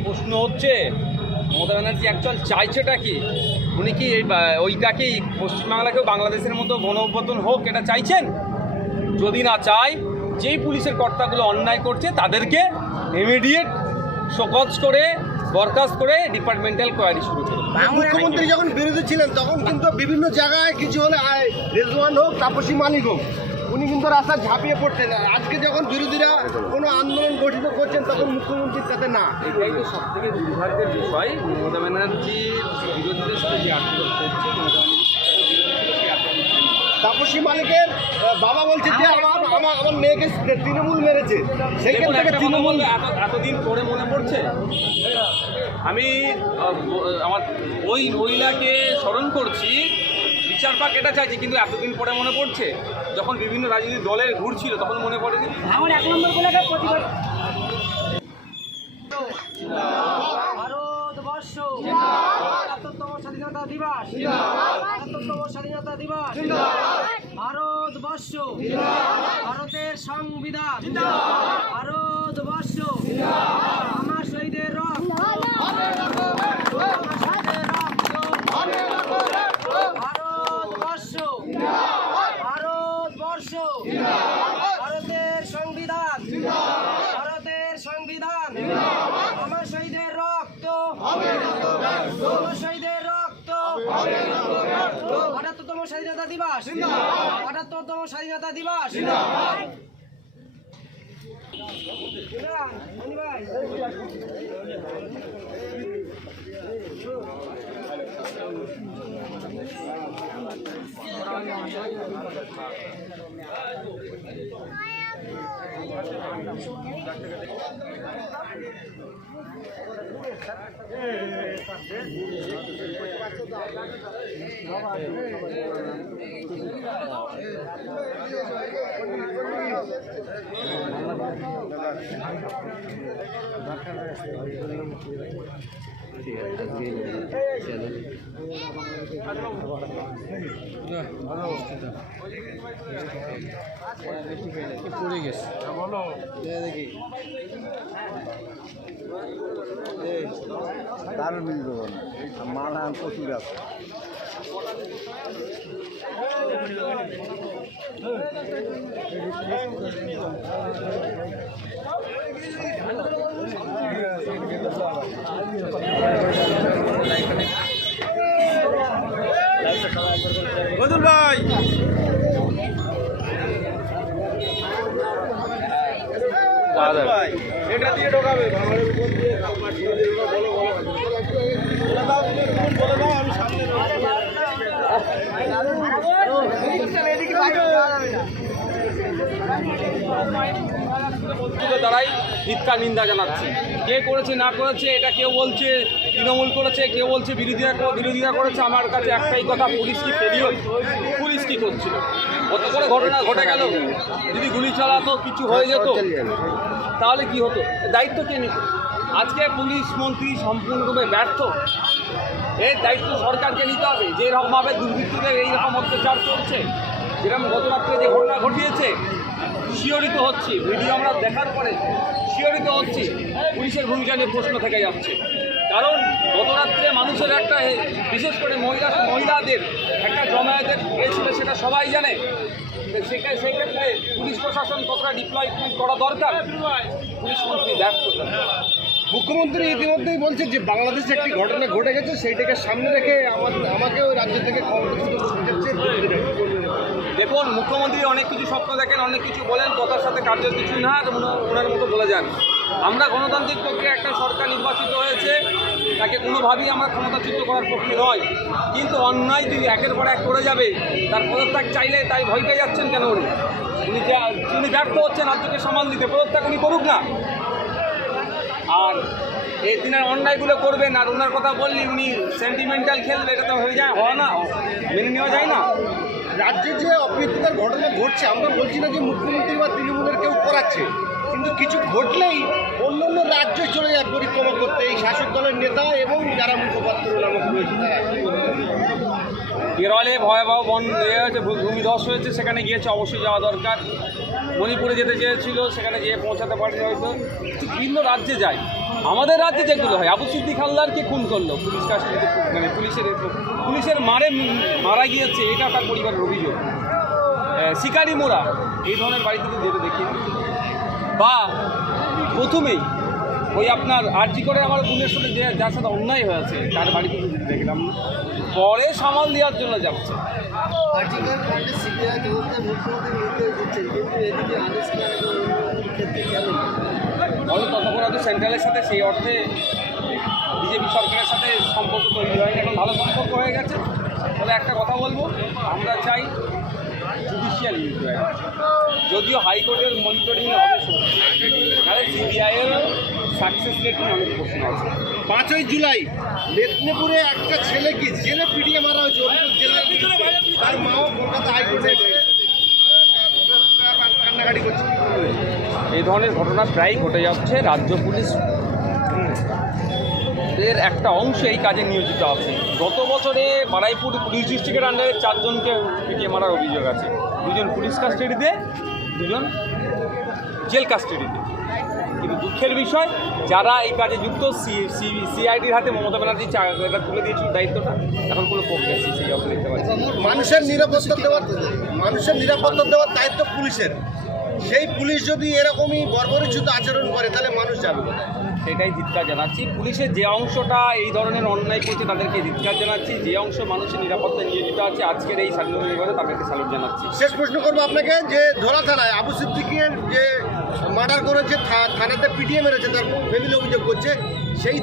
প্রশ্ন হচ্ছে মমতা ব্যানার্জি অ্যাকচুয়াল চাইছেটা কি? উনি কি এই বা- ওইটাকেই পশ্চিমবাংলাকেও বাংলাদেশের মতো গণঅভ্যুত্থান হোক এটা চাইছেন? যদি না চায় যেই পুলিশের কর্তাগুলো অন্যায় করছে তাদেরকে ইমিডিয়েট শোকজ করে বরখাস্ত করে ডিপার্টমেন্টাল কোয়ারি শুরু করে মুখ্যমন্ত্রী যখন বিরোধী ছিলেন তখন কিন্তু বিভিন্ন জায়গায় কিছু হলে আয়, রেজওয়ান হোক তাপসী মালিক হোক উনি কিন্তু রাস্তায় ঝাঁপিয়ে পড়তেন আর আজকে যখন বিরোধীরা কোনো আন্দোলন গঠিত করছেন তখন মুখ্যমন্ত্রীর সাথে না। এটাই তো সব থেকে দুর্ভাগ্যের বিষয়। মমতা ব্যানার্জির বিরোধীদের সাথে যে আন্দোলন করছে ব্যানার্জি তাপসী মালিকের বাবা বলছে যে আমার আমার আমার মেয়েকে তৃণমূল মেরেছে। সেইখান থেকে তৃণমূল এতদিন পরে মনে পড়ছে? আমি আমার ওই মহিলাকে স্মরণ করছি বিচার পাক এটা চাইছি, কিন্তু এতদিন পরে মনে পড়ছে? যখন বিভিন্ন রাজনৈতিক দলের ঘুরছিল তখন মনে পড়েনি? ভাঙন এক নম্বর বলে স্বাধীনতা স্বাধীনতা দিবস। ভারতবর্ষ ভারতের সংবিধান। ভারতবর্ষ আমার শহীদের রক্ত আমার শহীদের রক্ত ভারতবর্ষ ভারতবর্ষ ভারতের সংবিধান ভারতের সংবিধান আমার শহীদের রক্ত। আমার শহীদের রক্ত। আটাত্তরতম স্বাধীনতা দিবস। আটাত্তরতম স্বাধীনতা দিবস। ভাই। Gracias. দারুণ মিল দেবো মালা প্রচুর আছে বদুল আমি সামনে দাঁড়াই নিন্দা জানাচ্ছি। কে করেছে, না করেছে, এটা কেউ বলছে, তৃণমূল করেছে, কেউ বলছে বিরোধীরা বিরোধীরা করেছে, আমার কাছে একটাই কথা, পুলিশ কি পুলিশ কি করছিল? কত করে ঘটনা ঘটে গেল? যদি গুলি চালাতো কিছু হয়ে যেত তাহলে কি হতো? দায়িত্ব কে নিত? আজকে পুলিশ মন্ত্রী সম্পূর্ণরূপে ব্যর্থ। এর দায়িত্ব সরকারকে নিতে হবে। যে রকমভাবে দুর্বৃত্তদের এইরকম অত্যাচার চলছে যেরকম গত রাত্রে যে ঘটনা ঘটিয়েছে শিহরিত হচ্ছে। ভিডিও আমরা দেখার পরে শিহরিত হচ্ছে। পুলিশের ভূমিকা নিয়ে প্রশ্ন থেকে যাচ্ছে। কারণ গত রাত্রে মানুষের একটা বিশেষ করে মহিলা মহিলাদের একটা জমায়েতের হয়েছিল সেটা সবাই জানে। সেক্ষেত্রে পুলিশ প্রশাসন কতটা ডিপ্লয়মেন্ট করা দরকার পুলিশ মন্ত্রী ব্যর্থ মুখ্যমন্ত্রী ইতিমধ্যেই বলছে যে বাংলাদেশে একটি ঘটনা ঘটে গেছে সেইটাকে সামনে রেখে আমার আমাকেও রাজ্য থেকে? দেখুন মুখ্যমন্ত্রী অনেক কিছু স্বপ্ন দেখেন অনেক কিছু বলেন কথার সাথে কার্য কিছুই না ওনার মতো বলে যান আমরা গণতান্ত্রিক প্রক্রিয়া একটা সরকার নির্বাচিত হয়েছে, তাকে কোনোভাবেই আমরা ক্ষমতাচ্যুত করার পক্ষে নয়। কিন্তু অন্যায় যদি একের পর এক করে যাবে, তার পদত্যাগ চাইলে তাই ভয় পেয়ে যাচ্ছেন কেন উনি? উনি উনি ব্যর্থ হচ্ছেন, রাজ্যকে সম্মান দিতে। পদত্যাগ উনি করুক না। আর এই দিনের অন্যায়গুলো করবেন, আর ওনার কথা বললি, উনি সেন্টিমেন্টাল খেলবে, এটা তো হয়ে যায়, হয় না? মেনে নেওয়া যায় না? রাজ্যে যে অপ্রীতিকর ঘটনা ঘটছে, আমরা বলছি না যে মুখ্যমন্ত্রী বা তৃণমূলের কেউ করাচ্ছে, কিন্তু কিছু ঘটলেই অন্য অন্য রাজ্যে চলে যায় পরিক্রমা করতে। এই শাসক দলের নেতা এবং যারা মুখপাত্র নামক রয়েছে তারা কেরলে ভয়াবহ বন ইয়ে হয়েছে ভূমিধস হয়েছে, সেখানে গিয়েছে, অবশ্যই যাওয়া দরকার। মণিপুরে যেতে চেয়েছিল, সেখানে যেয়ে পৌঁছাতে পারেনি হয়তো। বিভিন্ন রাজ্যে যায়। আমাদের রাজ্যে যেগুলো হয়, আবু সিদ্দিক হালদারকে খুন করল পুলিশ কাস্টডিতে মানে পুলিশের পুলিশের মারে মারা গিয়েছে, এটা তার পরিবারের অভিযোগ। শিকারি মোড়া, এই ধরনের বাড়িতে যেতে দেখি। বা প্রথমেই ওই আপনার আর্জি করে আমার বোনের সাথে যে যার সাথে অন্যায় হয়েছে তার বাড়িতে যেতে দেখলাম না। পরে সামাল দেওয়ার জন্য যাচ্ছে। হয়তো ততক্ষণ হয়তো সেন্ট্রালের সাথে সেই অর্থে বিজেপি সরকারের সাথে সম্পর্ক তৈরি হয়নি। এখন ভালো সম্পর্ক হয়ে গেছে। তাহলে একটা কথা বলব আমরা চাই জুডিশিয়াল ইনকোয়ারি যদিও হাইকোর্টের মনিটরিং হবে সাকসেস রেট নিয়ে অনেক প্রশ্ন আছে। পাঁচই জুলাই মেদিনীপুরে একটা ছেলেকে জেলে পিটিয়ে মারা হয়েছে? তার মাও কলকাতা হাইকোর্টে কান্নাকাটি করছে। এই ধরনের ঘটনা প্রায় ঘটে যাচ্ছে রাজ্য পুলিশ। এর একটা অংশ এই কাজে নিয়োজিত আছে। গত বছরে বারাইপুর পুলিশ ডিস্ট্রিক্টের আন্ডারে চারজনকে পিটিয়ে মারার অভিযোগ আছে। দুজন পুলিশ কাস্টাডিতে দুজন জেল কাস্টাডিতে কিন্তু দুঃখের বিষয়, যারা এই কাজে যুক্ত সিআইডির হাতে মমতা ব্যানার্জি এটা তুলে দিয়েছিল দায়িত্বটা, এখন কোনো প্রোগ্রেস সেই অবস্থা। মানুষের নিরাপত্তা দেওয়ার মানুষের নিরাপত্তা দেওয়ার দায়িত্ব পুলিশের সেই পুলিশ যদি এরকমই বর্বরিচ্যুত আচরণ করে তাহলে মানুষ যাবে কোথায়? সেটাই ধিৎকার জানাচ্ছি। পুলিশের যে অংশটা এই ধরনের অন্যায় করছে তাদেরকে ধিৎকার জানাচ্ছি। যে অংশ মানুষের নিরাপত্তা নিয়োজিত আছে আজকের এই স্বাধীনতা দিবসে তাদেরকে স্যালুট জানাচ্ছি। শেষ প্রশ্ন করব আপনাকে যে ধরা থানায় আবু সিদ্দিকের যে মার্ডার করেছে থানাতে পিটিয়ে মেরেছে তার ফ্যামিলি অভিযোগ করছে সেই